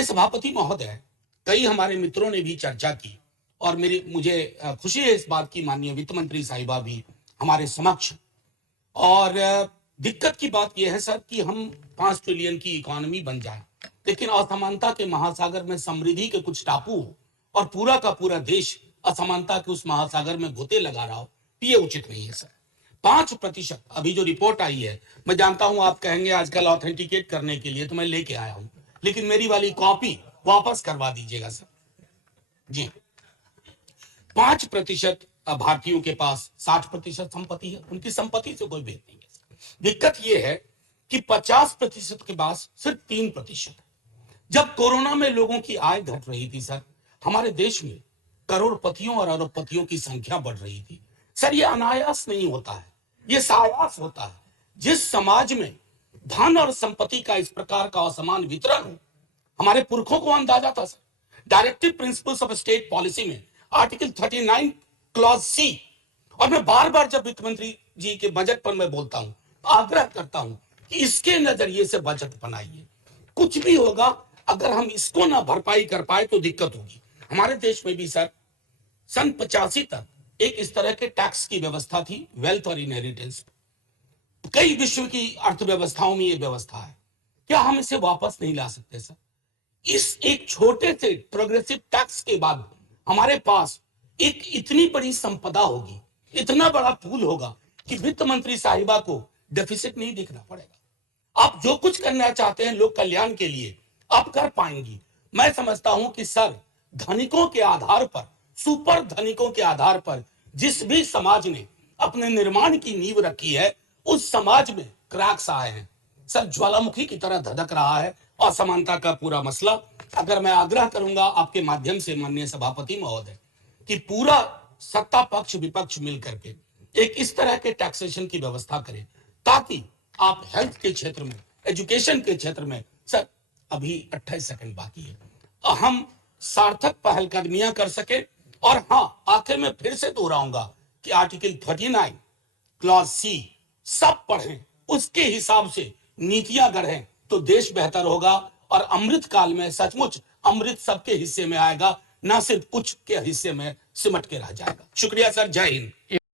सभापति महोदय, कई हमारे मित्रों ने भी चर्चा की और मुझे खुशी है इस बात की, माननीय वित्त मंत्री साहिबा भी हमारे समक्ष। और दिक्कत की बात यह है सर कि हम 5 ट्रिलियन की इकोनॉमी बन जाए, लेकिन असमानता के महासागर में समृद्धि के कुछ टापू हो और पूरा का पूरा देश असमानता के उस महासागर में गोते लगा रहा हो, ये उचित नहीं है सर। 5% अभी जो रिपोर्ट आई है, मैं जानता हूं आप कहेंगे आजकल ऑथेंटिकेट करने के लिए तो मैं लेके आया हूं, लेकिन मेरी वाली कॉपी वापस करवा दीजिएगा सर जी। 5% भारतीयों के पास 60% संपत्ति है, उनकी संपत्ति से कोई भेद नहीं है। दिक्कत यह है कि 50% के पास सिर्फ 3%। जब कोरोना में लोगों की आय घट रही थी सर, हमारे देश में करोड़पतियों और अरबपतियों की संख्या बढ़ रही थी सर। ये अनायास नहीं होता है, ये सायास होता है। जिस समाज में धन और संपत्ति का इस प्रकार का असमान वितरण हो, हमारे पुरखों को अंदाजा था sir. Directive principles of state policy में आर्टिकल 39 क्लॉज सी, और मैं बार बार जब वित्त मंत्री जी के बजट पर मैं बोलता हूं, आग्रह करता हूं कि इसके नजरिए से बजट बनाइए। कुछ भी होगा, अगर हम इसको ना भरपाई कर पाए तो दिक्कत होगी। हमारे देश में भी सर सन 85 तक एक इस तरह के टैक्स की व्यवस्था थी, वेल्थ और इनहेरिटेंस। कई विश्व की अर्थव्यवस्थाओं में यह व्यवस्था है, क्या हम इसे वापस नहीं ला सकते सर? इस एक छोटे से प्रोग्रेसिव टैक्स के बाद हमारे पास एक इतनी बड़ी संपदा होगी, इतना बड़ा पूल होगा कि वित्त मंत्री साहिबा को डेफिसिट नहीं देखना पड़ेगा। आप जो कुछ करना चाहते हैं लोक कल्याण के लिए, आप कर पाएंगी। मैं समझता हूं कि सर, धनिकों के आधार पर, सुपर धनिकों के आधार पर जिस भी समाज ने अपने निर्माण की नींव रखी है, उस समाज में क्रैक्स आए हैं सर। ज्वालामुखी की तरह धधक रहा है असमानता का पूरा मसला। अगर मैं आग्रह करूंगा आपके माध्यम से माननीय सभापति महोदय कि पूरा सत्ता पक्ष विपक्ष मिलकर के एक इस तरह के टैक्सेशन की व्यवस्था करें, ताकि आप हेल्थ के क्षेत्र में, एजुकेशन के क्षेत्र में, सर अभी 28 सेकंड बाकी है, हम सार्थक पहलकदमियां कर सके। और हां, आखिर में फिर से दोहराऊंगा कि आर्टिकल 39 क्लॉज सी सब पढ़ें, उसके हिसाब से नीतियां गढ़ें तो देश बेहतर होगा। और अमृत काल में सचमुच अमृत सबके हिस्से में आएगा, ना सिर्फ कुछ के हिस्से में सिमट के रह जाएगा। शुक्रिया सर, जय हिंद।